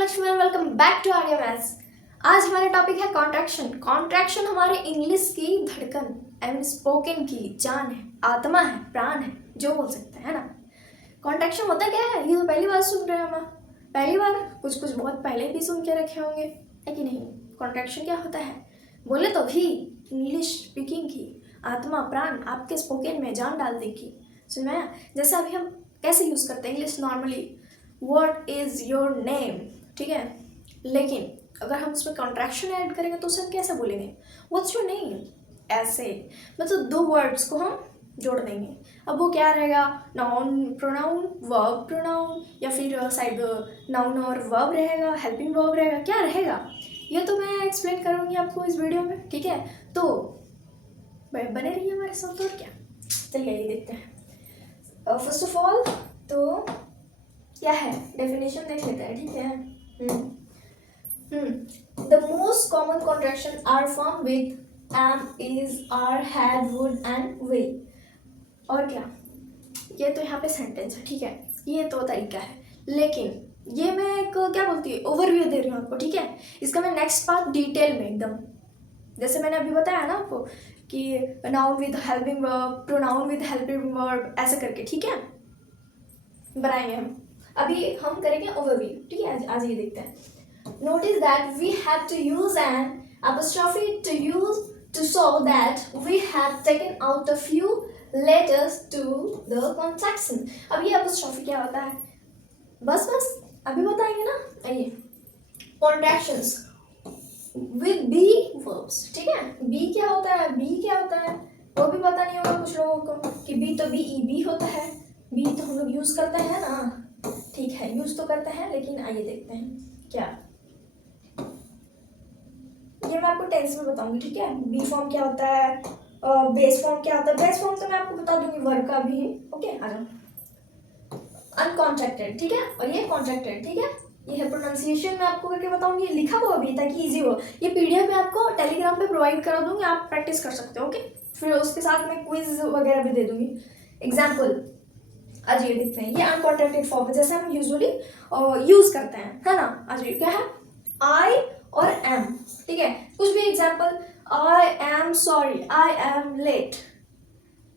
Lakshmi and welcome back to Arya maths. आज हमारा topic है कॉन्ट्रैक्शन। कॉन्ट्रैक्शन हमारे इंग्लिश की धड़कन आई मीन स्पोकन की जान है, आत्मा है, प्राण है, जो बोल सकते हैं ना। कॉन्ट्रैक्शन होता क्या है, ये तो पहली बार सुन रहे हैं हम। पहली बार कुछ बहुत पहले भी सुन के रखे होंगे, है कि नहीं। कॉन्ट्रैक्शन क्या होता है, बोले तो भी इंग्लिश स्पीकिंग की आत्मा प्राण आपके स्पोकन में जान डाल देगी। सुनाया, जैसे अभी हम कैसे यूज़ करते हैं English normally, what is your name, ठीक है। लेकिन अगर हम उसमें कॉन्ट्रैक्शन ऐड करेंगे तो उसे हम कैसे बोलेंगे, व्हाट्स योर नेम, ऐसे मतलब दो वर्ड्स को हम जोड़ देंगे। अब वो क्या रहेगा, नाउन प्रोनाउन, वर्ब प्रोनाउन, या फिर साइड नाउन और वर्ब रहेगा, हेल्पिंग वर्ब रहेगा, क्या रहेगा ये तो मैं एक्सप्लेन करूँगी आपको इस वीडियो में, ठीक है। तो बने रहिए हमारे साथ। और क्या, चलिए ये देखते हैं। फर्स्ट ऑफ ऑल तो क्या है, डेफिनेशन देख लेते हैं, ठीक है। The most common contraction are form with am, is, are, had, would and will. और क्या, ये तो यहाँ पे सेंटेंस है, ठीक है, ये तो तरीका है। लेकिन ये मैं एक क्या बोलती है ओवरव्यू दे रही हूँ आपको, ठीक है। इसका मैं नेक्स्ट पार्ट डिटेल में एकदम, जैसे मैंने अभी बताया ना आपको कि noun with helping verb, pronoun with helping verb, ऐसे करके, ठीक है, बनाएंगे हम। अभी हम करेंगे ओवरव्यू, ठीक है। आज ये देखते हैं। Notice that we have to use an apostrophe to show that we have taken out a few letters to the contraction। अब ये apostrophe क्या होता है, बस अभी बताएंगे ना। आइए, contractions with be verbs, ठीक है। be क्या होता है, वो भी पता नहीं होगा कुछ लोगों को कि be तो be होता है। be तो हम लोग यूज करते हैं ना, ठीक है, यूज तो करते हैं। लेकिन आइए देखते हैं क्या, ये मैं आपको टेंस में बताऊंगी, ठीक है। बी फॉर्म क्या होता है, बेस फॉर्म क्या होता है। बेस फॉर्म तो मैं आपको बता दूंगी वर्ब का भी, ओके। आ जाओ, अनकॉन्ट्रैक्टेड, ठीक है, और ये कॉन्ट्रैक्टेड, ठीक है। ये है प्रोनाउंसिएशन मैं आपको करके बताऊंगी, लिखा हुआ भी ताकि इजी हो। ये पीडीएफ मैं आपको टेलीग्राम पे प्रोवाइड करा दूंगी, आप प्रैक्टिस कर सकते हो, ओके। फिर उसके साथ मैं क्विज वगैरह भी दे दूंगी। एग्जाम्पल आज ये देखते हैं, ये अनकॉन्ट्रैक्टेड फॉर्म है जैसे हम यूजुअली यूज करते हैं, है ना। आज ये क्या है, आई और एम, ठीक है। कुछ भी example, I am sorry, I am late,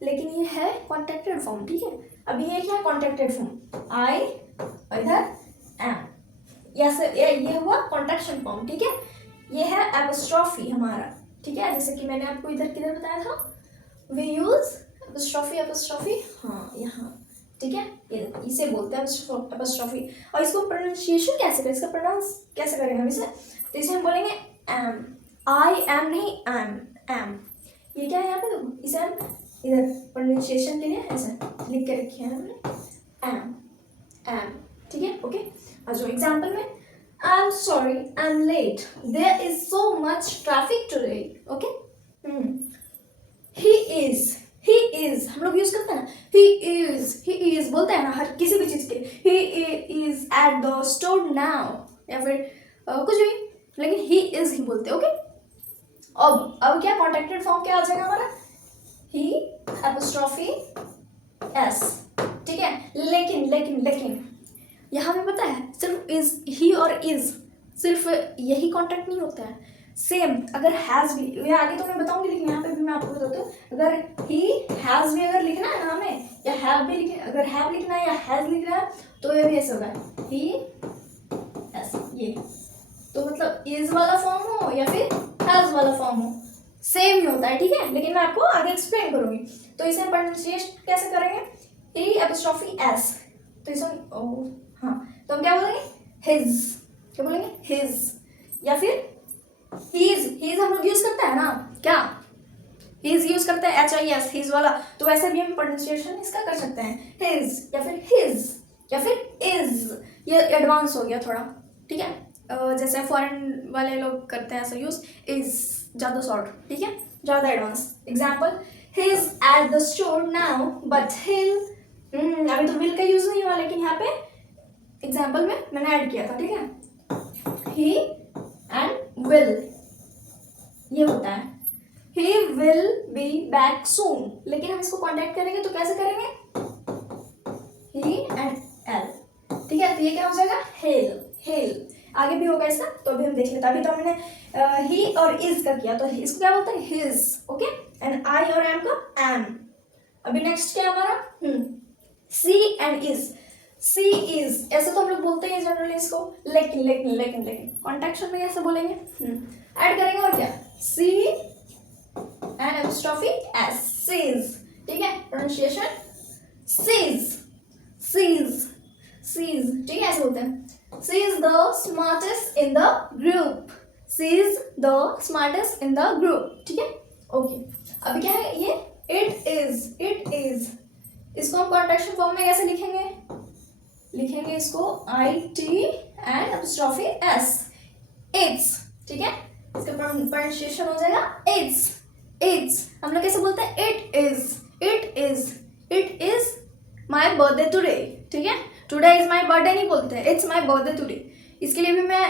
लेकिन ये है कॉन्ट्रैक्टेड फॉर्म, ठीक है। अभी ये क्या है, कॉन्ट्रैक्टेड फॉर्म, आई और इधर एम, ये हुआ कॉन्ट्रैक्शन फॉर्म, ठीक है। ये है एपोस्ट्रॉफी हमारा, ठीक है। जैसे कि मैंने आपको इधर किधर बताया था, वी यूज एपोस्ट्रॉफी, हाँ यहाँ, ठीक है। ये इसे बोलते हैं एपोस्ट्रॉफी। और इसको प्रोनाउंसिएशन कैसे करें, इसका प्रोनाउंस कैसे करेंगे हम इसे, तो इसे हम बोलेंगे एम, आई एम नहीं एम, एम। ये क्या है यहाँ पे, इसे हम इधर प्रोनाउंसिएशन के लिए ऐसे लिख के रखे हैं हमने, एम, एम, ठीक है, ओके। और जो एग्जाम्पल में, I am sorry, I am late, there is so much traffic today, okay. He is हम लोग यूज करते हैं, ही इज बोलते हैं ना हर किसी भी चीज के लिए। ही is at the store now, या फिर कुछ भी, लेकिन ही इज ही बोलते हैं, ओके। अब क्या कॉन्ट्रैक्टेड फॉर्म क्या आ जाएगा हमारा, ही एपोस्ट्रॉफी एस, ठीक है। लेकिन यहाँ पे पता है सिर्फ इज, ही और इज सिर्फ यही कॉन्ट्रैक्ट नहीं होता है, सेम अगर हैज भी, ये आगे तो मैं बताऊंगी, लेकिन यहाँ पे भी मैं आपको बताता हूँ। अगर ही हैज भी अगर लिखना है ना हमें, या हैव भी लिखना, अगर हैव लिखना है या हैज लिखना है, तो ये भी ऐसे होगा, ही एस, ये तो मतलब इज वाला फॉर्म हो या फिर हैज वाला फॉर्म हो, सेम ही होता है, ठीक है। लेकिन मैं आपको आगे एक्सप्लेन करूंगी। तो इसे प्रोनाउंसिएशन कैसे करेंगे, ही एपोस्ट्रॉफी एस, तो इसे हाँ, तो हम क्या बोलेंगे, हिज, क्या बोलेंगे, हिज, या फिर हीज हम लोग यूज करते हैं ना, क्या हीज यूज करते हैं, HIS, हीज वाला। तो वैसे भी हम प्रोनाउंसिएशन इसका कर सकते हैं, हिज या फिर हिज या फिर इज। ये एडवांस हो गया थोड़ा, ठीक है। जैसे फॉरेन वाले लोग करते हैं ऐसा यूज, इज ज़्यादा शॉर्ट, ठीक है, ज़्यादा advance. Example, he is at the store now but he'll, अभी तो विल का यूज नहीं हुआ, लेकिन यहाँ पे एग्जाम्पल में मैंने ऐड किया था, ठीक है। ही एंड विल, ये होता है, he will be back soon, लेकिन हम इसको कॉन्टैक्ट करेंगे तो कैसे करेंगे, ही एंड एल, ठीक है। तो ये क्या हो जाएगा, हेल, आगे भी होगा इसका, तो अभी हम देख लेते हैं। अभी तो हमने ही और इज का किया, तो इसको क्या बोलते हैं, हिज। ओके, एंड आई और एम का एम। अभी नेक्स्ट क्या हमारा, सी एंड इज। सी इज ऐसे तो हम लोग बोलते हैं जनरली इसको, लेकिन लेकिन लेकिन लेकिन कॉन्टेक्स्ट में कैसे बोलेंगे, ऐड करेंगे और क्या, सी एंड एपिस्ट्रॉफी एस, सीज। ठीक है, प्रोनाउंसिएशन सीज, सीज, सीज। ठीक है, ऐसे बोलते हैं, she is the smartest in the group, she is the smartest in the group. ठीक है, ओके। अभी क्या है ये, इट इज, इट इज। इसको हम कॉन्ट्रैक्शन फॉर्म में कैसे लिखेंगे, लिखेंगे इसको I T and epistrophe S, it's. ठीक है, इसका प्रोनाउंसिएशन हो जाएगा इट्स, इट्स। हम लोग कैसे बोलते हैं, it is, it is, it is my birthday today. ठीक है, टुडे इज माई बर्थडे नहीं बोलते हैं, इट्स माई बर्थडे टुडे। इसके लिए भी मैं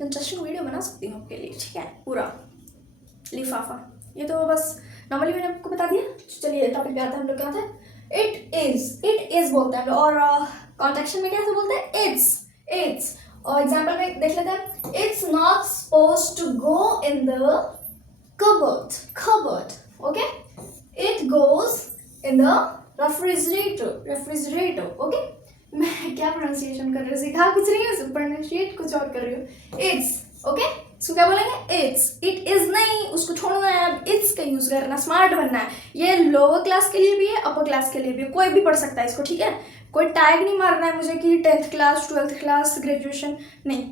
इंटरेस्टिंग वीडियो बना सकती हूँ आपके लिए। ठीक है, पूरा लिफाफा, ये तो बस नॉर्मली मैंने आपको बता दिया। चलिए टॉपिक पे आते हैं हम लोग, क्या होता है, इट इज बोलते हैं, और कॉन्ट्रैक्शन में कैसे बोलते हैं, इट्स, इट्स। और एग्जांपल में देख लेते हैं, it's not supposed to go in the cupboard, cupboard. Okay, it goes in the refrigerator, refrigerator. Okay, मैं क्या प्रोनाउंसिएशन कर रही हूँ, सिखा कुछ रही हूँ, प्रोनाउंसिएट कुछ और कर रही हूँ। इट्स, ओके, इसको क्या बोलेंगे, इट्स। इट इज नहीं, उसको छोड़ना है, अब इट्स का यूज करना, स्मार्ट बनना है। ये लोअर क्लास के लिए भी है, अपर क्लास के लिए भी, कोई भी पढ़ सकता है इसको। ठीक है, कोई टैग नहीं मारना है मुझे कि 10th class, 12th class, graduation नहीं,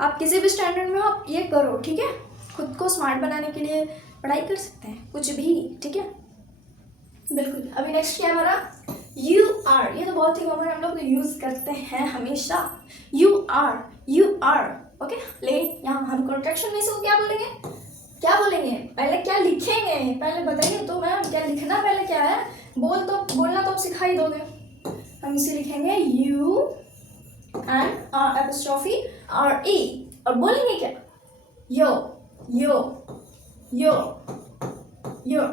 आप किसी भी स्टैंडर्ड में हो आप ये करो। ठीक है, खुद को स्मार्ट बनाने के लिए पढ़ाई कर सकते हैं, कुछ भी। ठीक है, बिल्कुल। अभी नेक्स्ट क्या हमारा, यू आर। ये तो बहुत ही कॉमन हम लोग यूज करते हैं हमेशा, you are, you are. Okay, ले यहाँ हम कॉन्ट्रैक्शन में इसको क्या बोलेंगे, क्या बोलेंगे, पहले क्या लिखेंगे, पहले बताइए तो मैम, क्या लिखना पहले क्या है, बोलना तो आप सिखा ही दोगे। हम इसे लिखेंगे you and are apostrophe R E, और बोलेंगे क्या, यो, यो, यो, यो।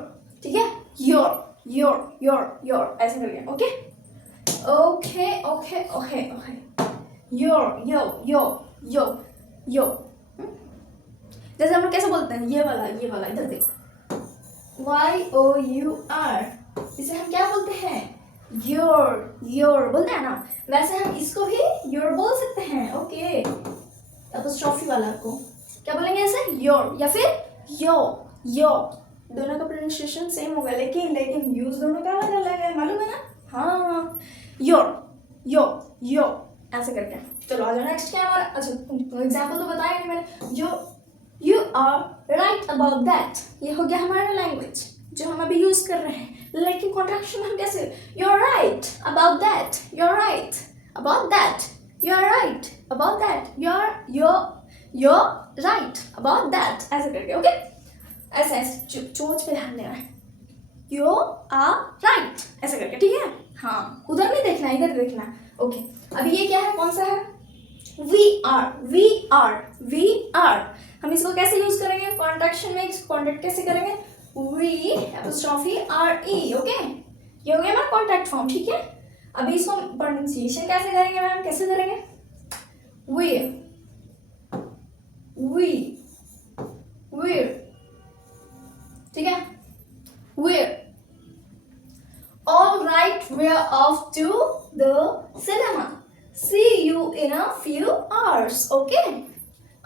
ठीक है, योर, योर, योर, योर, ऐसे करके। Okay, okay, okay, okay, okay, your, yo, yo, yo, yo. जैसे हम लोग कैसे बोलते हैं, ये वाला, ये वाला, इधर देखो, YOUR, इसे हम क्या बोलते हैं, योर, योर बोलते हैं ना, वैसे हम इसको भी योर बोल सकते हैं। ओके, एपिस्ट्रॉफी वाला को क्या बोलेंगे ऐसे, योर, या फिर यो, यो। दोनों का प्रोनाउंसिएशन सेम होगा, लेकिन यूज दोनों का अलग अलग है, मालूम है ना। हाँ, योर, यो, यो, ऐसे करके। चलो आ जाओ, नेक्स्ट क्या हमारा, अच्छा एग्जाम्पल तो बताया नहीं मैंने, you are right about that. ये हो गया हमारा लैंग्वेज जो हम अभी यूज कर रहे हैं, लेकिन कॉन्ट्रैक्शन हम कैसे, you are right about that, you are right about that, you are right about that, you are right about that, ऐसे करके। ओके, ऐसे ऐसे चोंच पे ध्यान देना है, यू आर राइट, ऐसे करके। ठीक है, हाँ, उधर नहीं देखना, इधर देखना है। ओके, अभी ये क्या है, कौन सा है, we are, we are, we are. हम इसको कैसे यूज करेंगे कॉन्ट्रैक्शन में, इसको कॉन्ट्रैक्ट कैसे करेंगे, we apostrophe R E. Okay, ये हो गया हमारा कॉन्ट्रैक्ट फॉर्म। ठीक है, अभी इसको प्रोनाउंसिएशन कैसे करेंगे मैम, कैसे करेंगे, वी, वी, वीर। ठीक है, वीर। All right, we're off to the cinema. See you in a few hours. Okay?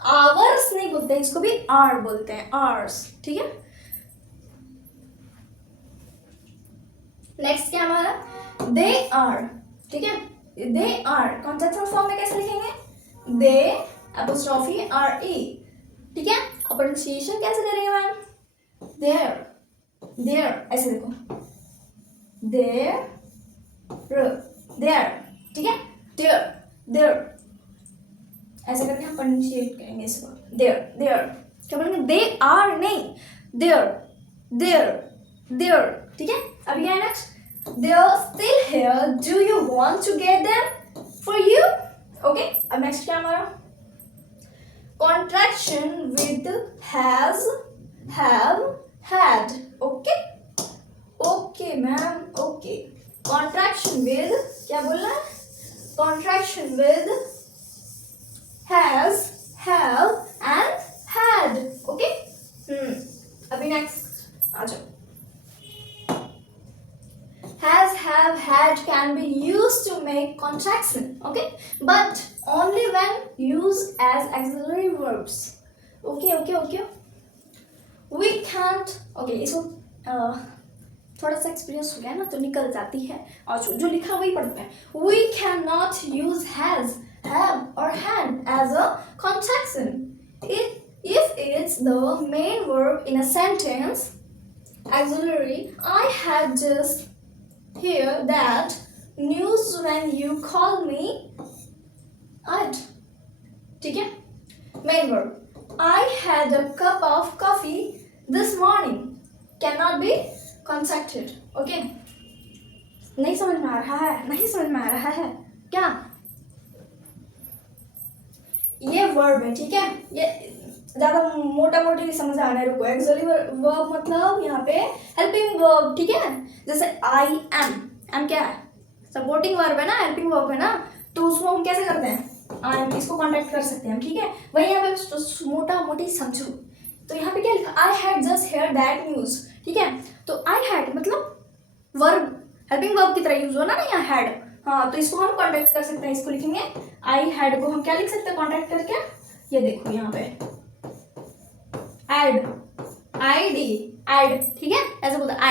Hours नहीं बोलते हैं, इसको भी hour बोलते हैं, hours. ठीक है? Next क्या हमारा? They are. ठीक है? They are. कॉन्ट्रैक्शन फॉर्म में कैसे लिखेंगे? They apostrophe re. ठीक है? और प्रोनाउंसिएशन कैसे करेंगे मैम? There. There. ऐसे देखो. There, there, ठीक है, there, there, ऐसे करके हम प्रोनाउंसिएट करेंगे इसको, there, there, क्या बोलेंगे, they are नहीं, there, there, there, ठीक है। अब ये next, they are still here, do you want to get them for you? Okay, अब नेक्स्ट क्या हमारा, contraction with has, have, had, okay, okay ma'am, okay. Contraction with क्या बोलना है, contraction with has, contraction, okay, but only when used as auxiliary verbs. Okay. We can't, okay, इसको थोड़ा सा experience हो गया ना तो निकल जाती है और जो लिखा वही पढ़ते हैं. We cannot use has, have or had as a contraction if it's the main verb in a sentence. Auxiliary, I had just hear that news when you called me. I'd. ठीक है. Main verb. I had a cup of coffee this morning. Cannot be contracted. Okay. नहीं समझ में आ रहा है क्या? ये verb है, ठीक है. ये ज्यादा मोटा मोटी समझ आ रहा है. रुको. एक्चुअली वर्ब मतलब यहाँ पे हेल्पिंग वर्ब, ठीक है. जैसे आई एम क्या है? सपोर्टिंग वर्ब है ना, हेल्पिंग वर्ब है ना, तो उसको हम कैसे करते हैं? आई एम, इसको कॉन्टेक्ट कर सकते हैं, ठीक है. वही यहाँ पे मोटा मोटी समझो. तो यहाँ पे क्या लिखा? I had just hear that news, ठीक है. तो आई हैड मतलब वर्ब, हेल्पिंग वर्ब की तरह यूज हो ना यहाँ हैड. हाँ, तो इसको हम कॉन्टेक्ट कर सकते हैं. इसको लिखेंगे आई हैड को हम क्या लिख सकते हैं कॉन्टेक्ट करके? ये देखो यहाँ पे एड, आई डी, एड, ठीक है. ऐसे बोलते हैं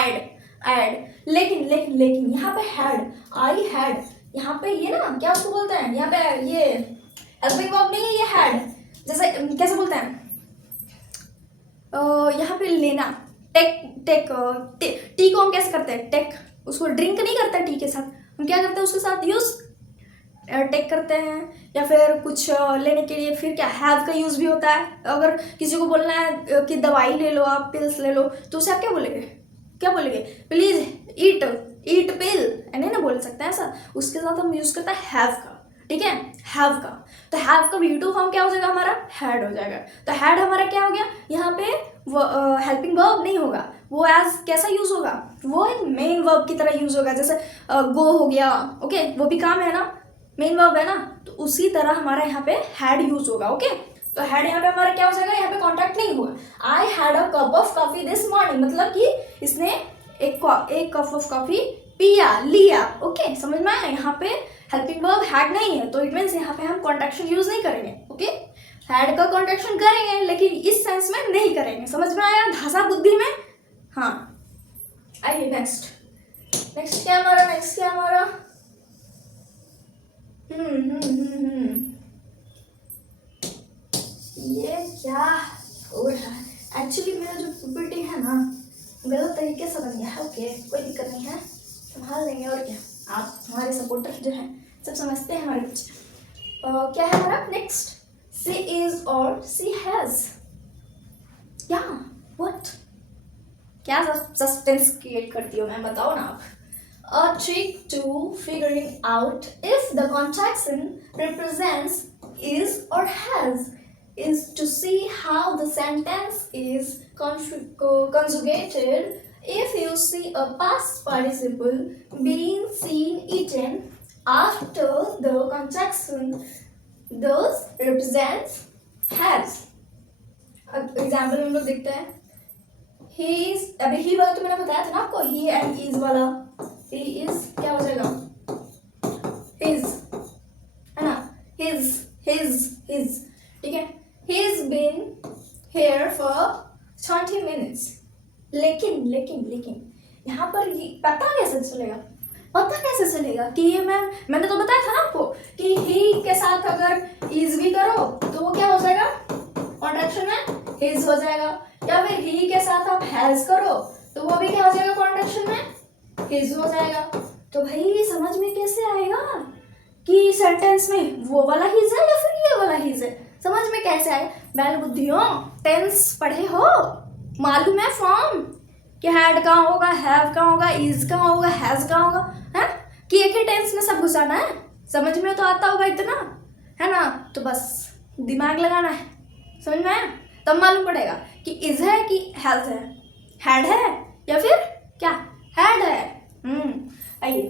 एड. लेकिन यहाँ पे हैड, आई हैड, यहाँ पे ये ना क्या उसको बोलते हैं? यहाँ पे ये हेल्पिंग वर्ब नहीं है, ये हैड. जैसे कैसे बोलते हैं? यहाँ पे लेना, टेक टी को हम कैसे करते हैं? टेक. उसको ड्रिंक नहीं करते टी के साथ, हम क्या करते हैं उसके साथ? यूज टेक करते हैं. या फिर कुछ लेने के लिए फिर क्या हैव का यूज भी होता है. अगर किसी को बोलना है कि दवाई ले लो, आप पिल्स ले लो, तो उसे आप क्या बोलेंगे? प्लीज ईट पिल, नहीं ना बोल सकते हैं ऐसा. उसके साथ हम यूज करते हैं हैव का, ठीक है. हैव का, तो हैव का V2 फॉर्म क्या हो जाएगा हमारा? हैड हो जाएगा. तो हैड हमारा क्या हो गया? यहाँ पे हेल्पिंग वर्ब नहीं होगा, वो एज कैसा यूज होगा? वो एक मेन वर्ब की तरह यूज होगा. जैसे गो हो गया, ओके, वो भी काम है ना, मेन वर्ब है ना, तो उसी तरह हमारा यहाँ पे हैड यूज होगा. ओके, तो हैड यहाँ पे हमारा क्या हो जाएगा? यहाँ पे कॉन्टैक्ट नहीं हुआ. I had a cup of coffee this morning, मतलब कि इसने एक कप ऑफ कॉफी लिया. ओके, समझ में आया? यहाँ पे हेल्पिंग वर्ब हैड नहीं है, तो इट मीन्स यहाँ पे हम कॉन्ट्रैक्शन यूज नहीं करेंगे. ओके, हैड का कॉन्ट्रैक्शन करेंगे लेकिन इस सेंस में नहीं करेंगे. समझ में आया? भाषा बुद्धि में. हाँ, आइए नेक्स्ट क्या हमारा ये क्या हो रहा है? एक्चुअली मेरा जो पीपीटी है ना गलत तरीके से बन गया है. ओके, कोई दिक्कत नहीं है, संभाल लेंगे. और क्या, आप हमारे सपोर्टर जो है सब समझते हैं हमारे बच्चे. क्या है हमारा नेक्स्ट? सी इज और सी हैज. या व्हाट, क्या सस्पेंस क्रिएट करती हो मैं, बताओ ना आप. A trick to figuring out if the contraction represents is or has is to see how the sentence is conjugated. If you see a past participle being seen eaten after the contraction, those represents has. Example हम लोग देखते हैं. He is, अभी ही वाला तो मैंने बताया था ना आपको, he and is वाला. he is क्या हो जाएगा? his, है ना, his, ठीक है. he's been here for 20 minutes. लेकिन यहाँ पर पता कैसे चलेगा कि ये मैंने तो बताया था ना आपको कि he के साथ अगर is भी करो तो वो क्या हो जाएगा? कॉन्ट्रैक्शन में his हो जाएगा. या फिर he के साथ आप has करो तो वो भी क्या हो जाएगा? कॉन्ट्रैक्शन में his हो जाएगा. तो भाई समझ में कैसे आएगा कि सेंटेंस में वो वाला his है या फिर ये वाला his है? समझ में कैसे आए? बैल बुद्धियों, टेंस पढ़े हो, मालूम है फॉर्म कि हैड कहाँ होगा, हैव कहाँ होगा, इज कहाँ होगा, हैज कहाँ होगा, है कि एक ही टेंस में सब घुसाना है. समझ में तो आता होगा इतना, है ना. तो बस दिमाग लगाना है. समझ में आया? तब मालूम पड़ेगा कि इज है कि हैज है, हैड है या फिर क्या हैड है. आइए,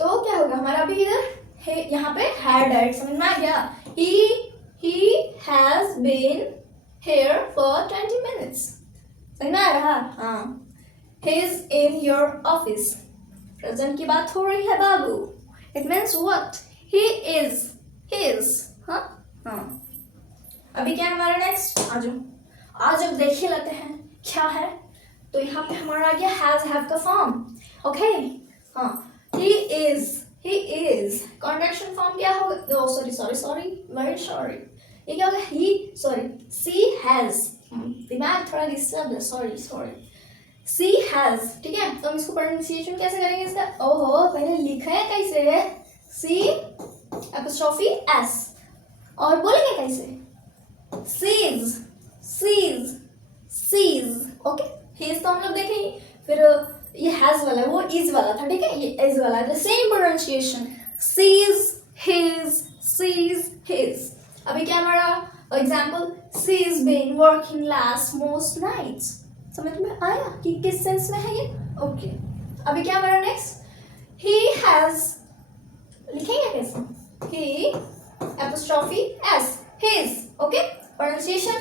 तो क्या होगा हमारा अभी इधर यहाँ पे हैड है. समझ में आ गया? he has been here for 20 minutes. समझ में आ रहा? हाँ. he is in your office. Present की बात हो रही है बाबू. It means what, he is, his. हाँ हाँ। अभी क्या है हमारा नेक्स्ट, आज अब देख ही लेते हैं क्या है। तो यहाँ पे हमारा आ गया हैज हैव का फॉर्म। ओके हाँ, ही इज कॉन्ट्रैक्शन फॉर्म क्या होगा, ओ सॉरी वेरी सॉरी, ये क्या होगा, ही सॉरी सी हैज, दिमाग थोड़ा डिस्टर्ब है, सॉरी सी हैज। ठीक है, तो हम इसको प्रोनाउंसिएशन कैसे करेंगे इसका, ओहो पहले लिखा है कैसे, सी एपोस्ट्रोफी एस, और बोलेंगे कैसे, सीज। ओके, हिज तो हम लोग देखेंगे, फिर ये हैज वाला वो इज वाला था, ठीक है, ये इज वाला है, सेम प्रोनाउंसिएशन, सीज हिज। अभी क्या हमारा example, she is been working last most nights. समझ में आया कि किस सेंस में है ये। ओके अभी क्या हमारा नेक्स्ट, ही हैज, लिखेंगे कैसे, he apostrophe S, his. Okay, pronunciation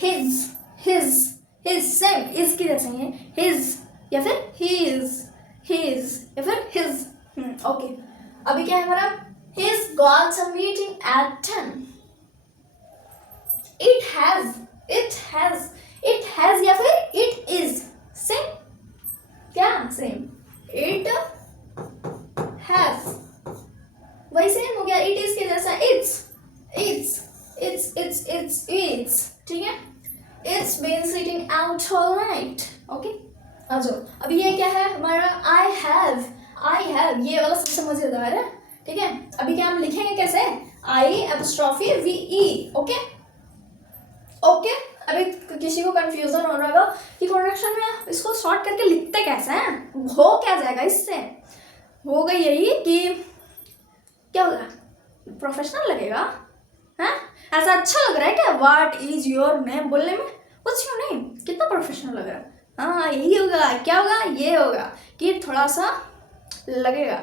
his same is की जैसे है, हिज या फिर हिज या फिर हिज। ओके अभी क्या है हमारा, he's got a meeting at 10। It has या फिर इट इज, सेम क्या, सेम, इट हैज वही सेम हो गया, इट इज के जैसा, इट्स। ठीक है, it's been sitting out all night. Okay अभी ये क्या है हमारा, आई हैव, ये वाला सबसे मजेदार है। ठीक है, अभी क्या हम लिखेंगे कैसे, आई एपोस्ट्रोफी वी ई। ओके अभी किसी को कंफ्यूजन हो रहा होगा कि कॉन्ट्रैक्शन में इसको शॉर्ट करके लिखते कैसे हैं, हो क्या जाएगा इससे, होगा यही कि क्या होगा, प्रोफेशनल लगेगा, हैं ऐसा अच्छा लग रहा है क्या, व्हाट इज योर नेम बोलने में, कुछ क्यों नहीं, कितना प्रोफेशनल लग रहा है। हाँ यही होगा, क्या होगा, ये होगा कि थोड़ा सा लगेगा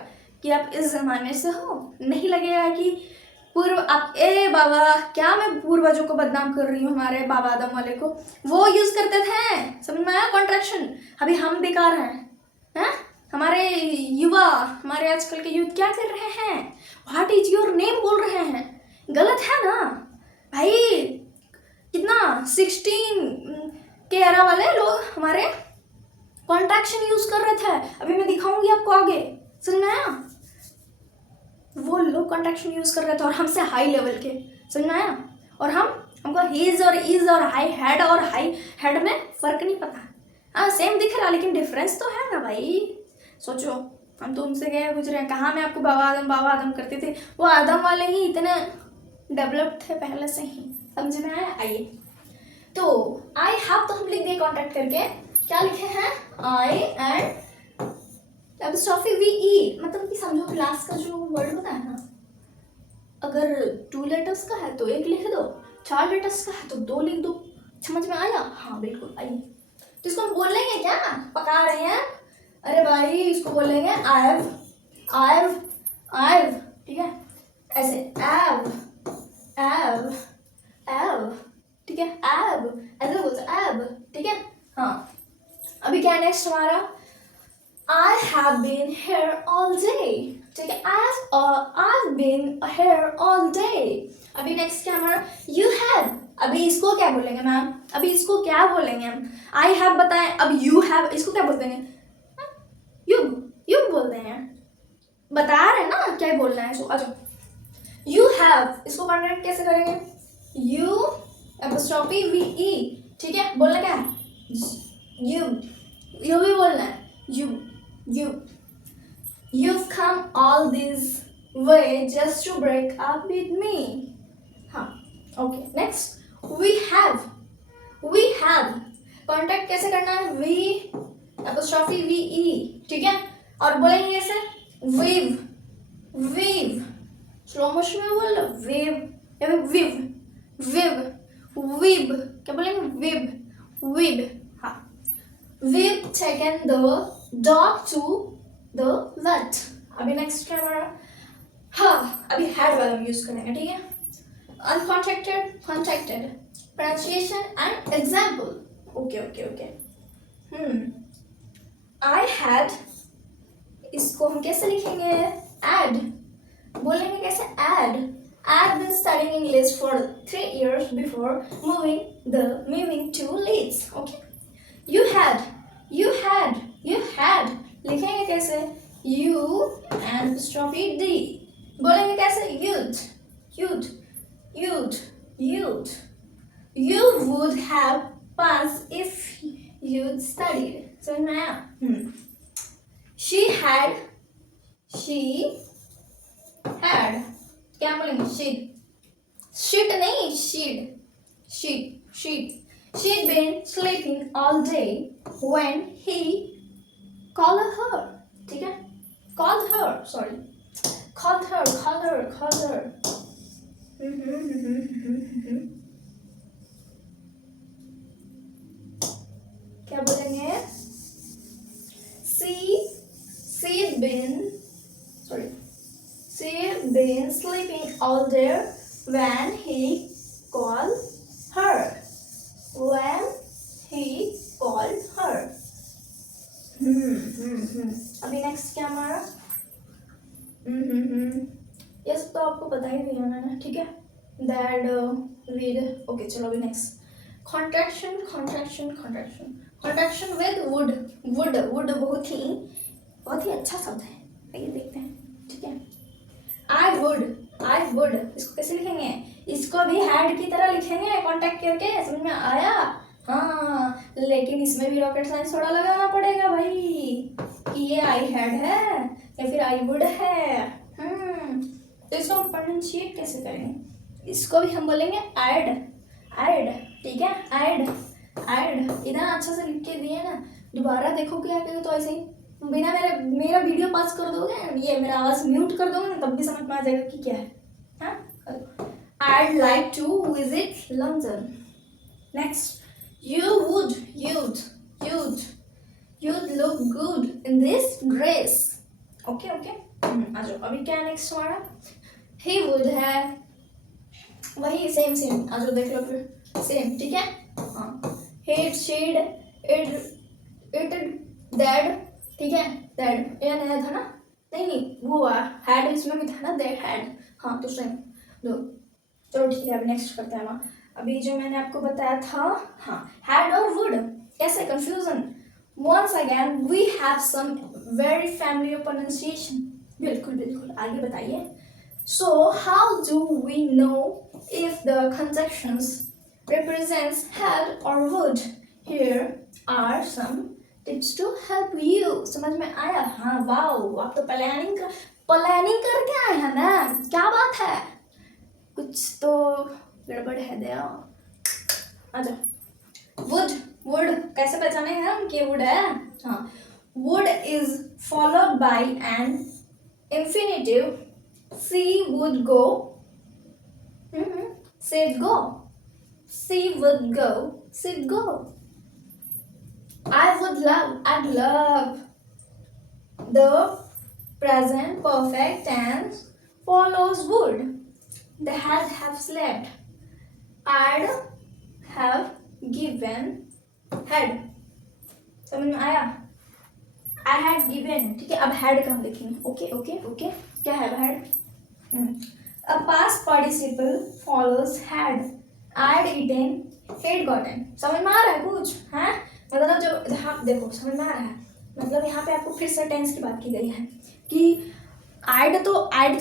कि आप इस जमाने से हो, नहीं लगेगा कि पूर्व आप, ए बाबा क्या मैं पूर्वजों को बदनाम कर रही हूँ, हमारे बाबा आदम वाले को वो यूज करते थे, समझ में आया कॉन्ट्रैक्शन। अभी हम बेकार हैं, हमारे युवा, हमारे आजकल के यूथ क्या कर रहे हैं, व्हाट इज योर नेम बोल रहे हैं, गलत है ना भाई। कितना 16 के एरा वाले लोग हमारे कॉन्ट्रैक्शन यूज कर रहे थे, अभी मैं दिखाऊंगी आपको आगे, समझ में आया, वो लोग कॉन्ट्रैक्शन यूज कर रहे थे और हमसे हाई लेवल के, समझ में आया। और हमको हिज और इज और हाई हैड और हाई हैड में फर्क नहीं पता। हाँ सेम दिख रहा लेकिन डिफरेंस तो है ना भाई। सोचो हम तो उनसे गए गुजरे हैं, कहाँ मैं आपको बाबा आदम करते थे, वो आदम वाले ही इतने डेवलप्ड थे पहले से ही, समझ में आया। आइए तो आई हैव तो हम लिख दिए कॉन्टैक्ट करके, क्या लिखे हैं, आई एंड एपोस्ट्रोफी वी ई, मतलब कि समझो क्लास का जो वर्ड होता है ना, अगर 2 लेटर्स का है तो 1 लिख दो, 4 लेटर्स का है तो 2 लिख दो, समझ में आया। हाँ बिल्कुल आइए, तो इसको हम बोल लेंगे क्या, पका रहे हैं, अरे भाई इसको बोल लेंगे आयव, ठीक है, ऐसे एव, ठीक है, एब ऐसे बोलते एब, ठीक है। हाँ अभी क्या नेक्स्ट हमारा, I have been here all day, ठीक है, I've been here all day। अभी नेक्स्ट क्या हमारा, you have, अभी इसको क्या बोलेंगे मैम, अभी इसको क्या बोलेंगे हम, I have बताएं, अब you have इसको क्या बोलते हैं, you बोलते हैं, बता रहे हैं ना क्या बोलना है इसको। अच्छा you have, इसको कॉन्ट्रैक्ट कैसे करेंगे, you एपोस्ट्रोफी वी ई, ठीक है, बोलना क्या है, you भी बोलना है, you've come all this way just to break up with me। हाँ okay next, we have contact कैसे करना है, we एपोस्ट्रोफी वी ई, ठीक है, और बोलेंगे कैसे, we've स्लो मोशन में बोल लो, we've क्या बोलेंगे, we've हाँ, we've taken the dog to the vet। अभी नेक्स्ट क्या हमारा, हाँ अभी हैड वाला यूज करेंगे, ठीक है, uncontracted, contracted, pronunciation and example. Okay I had, इसको हम कैसे लिखेंगे, add बोलेंगे कैसे? Ad. I've been studying English for 3 years before moving to Leeds. Okay. You had. लिखेंगे कैसे? You and stop it D. बोलेंगे कैसे? You'd. You would have passed if you'd studied. समझ में आया? She had. क्या बोलेंगे? She'd नहीं, she'd been sleeping all day when he called her. ठीक है? Called her. क्या बोलेंगे? She'd been sleeping all day when he called her. अभी नेक्स्ट क्या हमारा? ये सब तो आपको पता ही दिया मैंने, ठीक है? दैट विद ओके, चलो अभी नेक्स्ट कॉन्ट्रैक्शन विद वुड बहुत ही अच्छा शब्द है, आइए देखते हैं, ठीक है? आई वुड इसको कैसे लिखेंगे? इसको भी हैड की तरह लिखेंगे कॉन्टैक्ट करके, समझ में आया? हाँ, लेकिन इसमें भी रॉकेट साइंस थोड़ा लगाना पड़ेगा भाई, कि ये आई हैड है या फिर आई वुड है। तो इसको हम प्रोनाउंशिएट कैसे करेंगे? इसको भी हम बोलेंगे ऐड, ठीक है? ऐड इतना अच्छा से लिख के दिए ना, दोबारा देखो क्या करें तो ऐसे ही बिना मेरा वीडियो पास कर दोगे, ये मेरा आवाज म्यूट कर दोगे ना, तब भी समझ में आ जाएगा कि क्या है। I'd like to visit London. Next, you'd look good in this dress. Okay. आ जाओ, अभी क्या नेक्स्ट हमारा? He would है, वही सेम आ जाओ देख लो फिर, सेम, ठीक है? हाँ, he'd, she'd, it'd, that, ठीक है? दैट ये नया था ना? नहीं वो हैड इसमें भी था ना, दैट हैड। हाँ तो सेम दो। चलो ठीक है, अभी नेक्स्ट करते हैं हम। अभी जो मैंने आपको बताया था, हाँ, हैड और वुड कैसे confusion. Once again we have some very familiar pronunciation. बिल्कुल आगे बताइए। So how do we know if the conjunctions represents had or would? Here are some tips to help you. समझ में आया? हाँ, वाओ, आप तो प्लानिंग करके आए हैं ना, क्या बात है? कुछ तो गड़बड़ है दया। अच्छा, वुड कैसे पहचाने हम कि वुड है? हाँ, would is followed by an infinitive. She would go, said go. She would go, she'd go. I'd love. The present perfect tense follows would. They had have slept. I'd have given had. समझ में आया? I had given, ठीक है? अब had का हम लिखेंगे। Okay क्या है had? A past participle follows had. I'd eaten, he'd gotten. समझ में आ रहा है कुछ? हाँ, मतलब जो हाँ देखो समझ में आ रहा है, मतलब यहाँ पे आपको फिर से टेंस की बात की गई है कि ऐड तो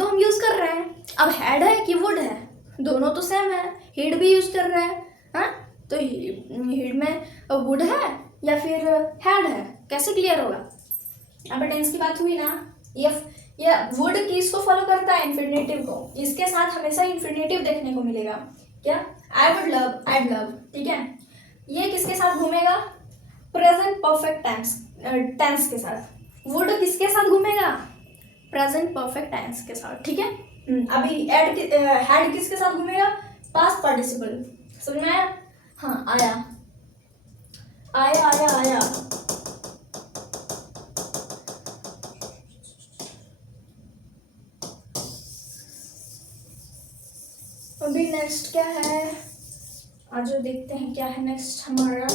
हम यूज कर रहे हैं। अब हैड है कि वुड है, दोनों तो सेम है। हिड भी यूज कर रहे हैं, हाँ, तो हिड में वुड है या फिर हैड है, कैसे क्लियर होगा? यहाँ पे टेंस की बात हुई ना। ये वुड किसको फॉलो करता है? इन्फिनिटिव को। इसके साथ हमेशा इन्फिनिटिव देखने को मिलेगा। क्या? I would love, eyed love, ठीक है? ये किसके साथ घूमेगा? प्रेजेंट परफेक्ट टेंस के साथ। वुड किसके साथ घूमेगा? प्रेजेंट परफेक्ट टेंस के साथ, ठीक है? अभी हैड किसके साथ घूमेगा? Past participle. समझ में आया? हाँ, आया। अभी नेक्स्ट क्या है? आज देखते हैं क्या है नेक्स्ट हमारा।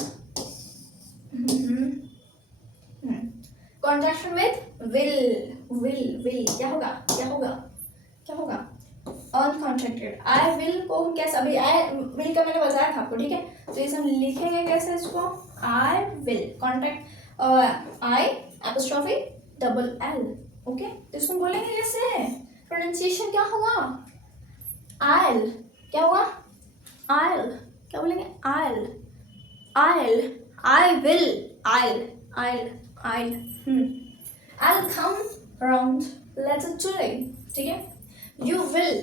कंजंक्शन विद विल क्या होगा? क्या होगा अनकॉन्ट्रैक्टेड। आई विल को हम कैसे, अभी आई विल का मैंने बताया था आपको, ठीक है। तो इसे हम लिखेंगे कैसे इसको, I will contract I apostrophe double L, okay. तो इसको बोलेंगे कैसे, प्रोनाउंसिएशन क्या होगा, आयल, क्या होगा आयल, क्या बोलेंगे oil, oil, I will, oil, oil, oil, I'll come around later today, ठीक है। You will,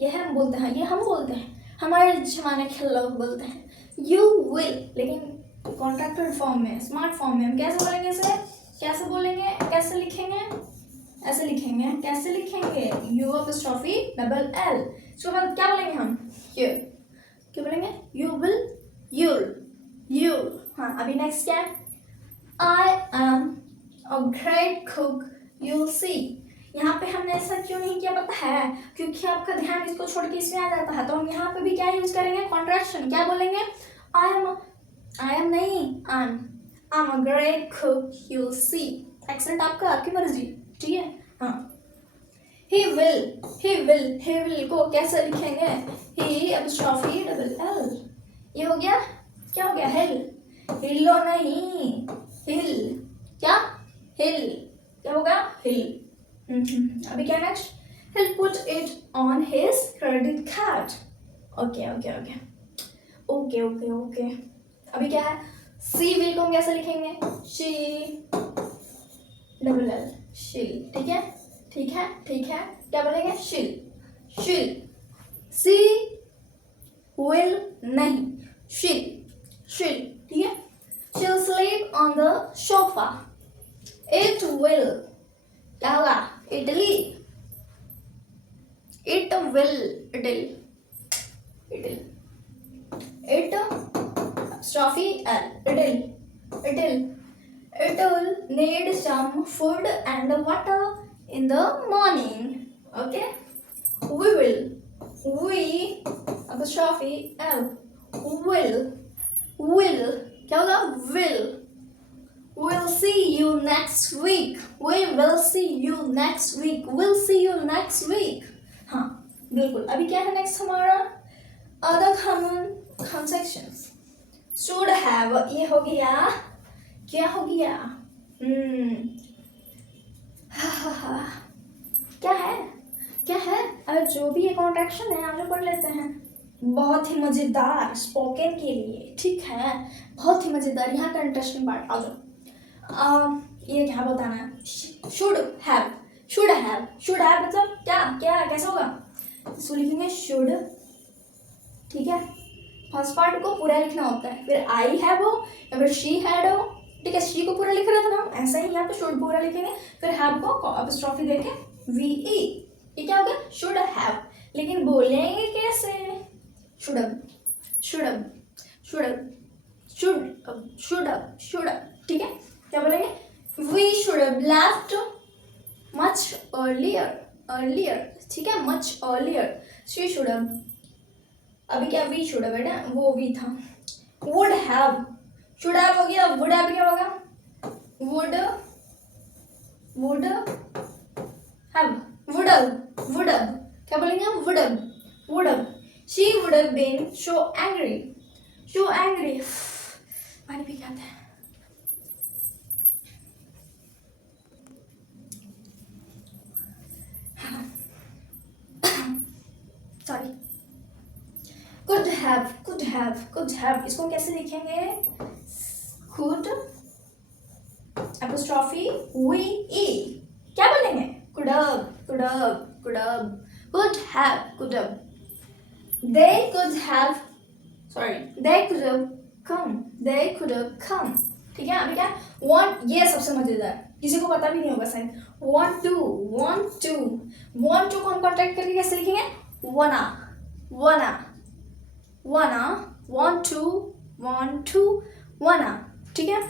ये हम बोलते हैं, ये हम बोलते हैं, हमारे जमाने के लोग बोलते हैं you will, लेकिन कॉन्ट्रैक्टेड फॉर्म में, स्मार्ट फॉर्म में हम कैसे बोलेंगे इसे, कैसे बोलेंगे, कैसे लिखेंगे, ऐसे लिखेंगे, कैसे लिखेंगे, U apostrophe double L। इसके बाद क्या बोलेंगे हम, you, क्या बोलेंगे, you will, you'll, हाँ। अभी नेक्स्ट क्या है, I am a great cook, you'll see। यहाँ पे हमने ऐसा क्यों नहीं किया पता है, क्योंकि आपका ध्यान इसको छोड़ के इसमें आ जाता है। तो हम यहाँ पे भी क्या यूज करेंगे, कॉन्ट्रैक्शन। क्या बोलेंगे, आई एम नहीं, I am a great cook, you'll see। Accent आपका, आपकी मर्जी, ठीक है, हाँ। he will को कैसे लिखेंगे, he apostrophe double l, ये हो गया, क्या हो गया, हिलो नहीं, हिल, क्या, हिल, क्या होगा, हिल। अभी क्या next, he'll put it on his credit card, okay okay okay okay okay okay. अभी क्या है, सी विल को हम कैसे लिखेंगे, she डबल एल, she'll, ठीक है ठीक है ठीक है, क्या बोलेंगे, she'll, सी विल नहीं, she'll, ठीक है। she'll sleep on the sofa, it will, क्या होगा, idli, it will, idle, it apostrophe l, it will need some food and water in the morning, okay। we apostrophe l, will, क्या होगा, we'll see you next week, we will see you next week, we'll see you next week, हाँ बिल्कुल। अभी क्या है next हमारा, other common constructions, should have, ये हो गया, क्या हो गया, क्या है, अरे जो भी ये कॉन्ट्रैक्शन है आगे पढ़ लेते हैं, बहुत ही मज़ेदार स्पोकन के लिए, ठीक है, बहुत ही मज़ेदार। यहाँ का इंटरेस्टिंग पार्ट आ जाओ, ये क्या बताना है, शुड हैव मतलब क्या कैसे होगा, इसको लिखेंगे शुड, ठीक है। फर्स्ट पार्ट को पूरा लिखना होता है, फिर आई हैव हो या फिर शी हैड हो, ठीक है। शी को पूरा लिख रहे थे ना, ऐसा ही यहाँ पे शुड पूरा लिखेंगे, फिर हैव को अपॉस्ट्रोफी देके VE, ये क्या हो गया, शुड हैव। लेकिन बोलेंगे कैसे, शुड अब, ठीक है। क्या बोलेंगे, we should have left much earlier, ठीक है, much earlier. She should have, अभी क्या वी शुड हैव बेटा, वो वी था। वुड हैव, शुड हैव हो गया, वुड हैव क्या होगा, वुड हैव, क्या बोलेंगे हम, would have. She would have been so angry, पानी पी के आते हैं। सॉरी, could have, इसको कैसे लिखेंगे, could apostrophe we, क्या बोलेंगे, could have, they could have come, ठीक है। अभी क्या, want, ये सबसे मजेदार, किसी को पता भी नहीं होगा शायद, want to को हम कॉन्ट्रैक्ट करके कैसे लिखेंगे, wanna, want to, wanna, ठीक है।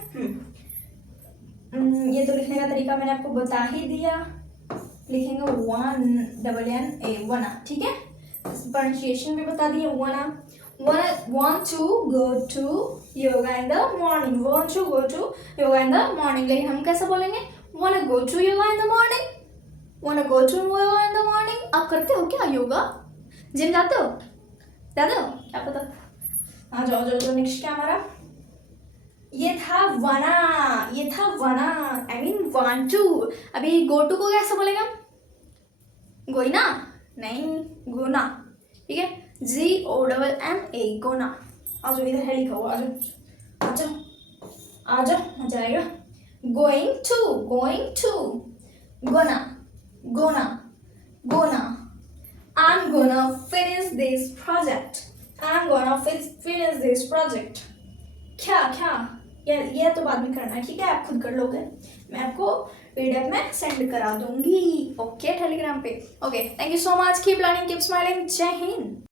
ये तो लिखने का तरीका मैंने आपको बता ही दिया, लिखेंगे wanna, ठीक है। प्रोनाउंसिएशन भी बता दिए, want to go to yoga in the morning, लेकिन हम कैसे बोलेंगे, wanna go to yoga in the morning, wanna go to yoga in the morning? आप करते हो क्या योगा? जिम जाते हो? क्या पता? हाँ जाओ नेक्स्ट क्या हमारा? ये था वना आई मीन want to। अभी go to को कैसे बोलेगा? गोइना नहीं, गोना, ठीक है, GONNA, गोना। आ जाओ, इधर है लिखा हुआ, आ जाओ मजा आएगा। going to, gonna, I'm gonna finish this project, क्या ये तो बाद में करना है, ठीक है, आप खुद कर लोगे, मैं आपको PDF में सेंड करा दूंगी, ओके, टेलीग्राम पे। Okay, thank you so much, keep learning, keep smiling, जय हिंद।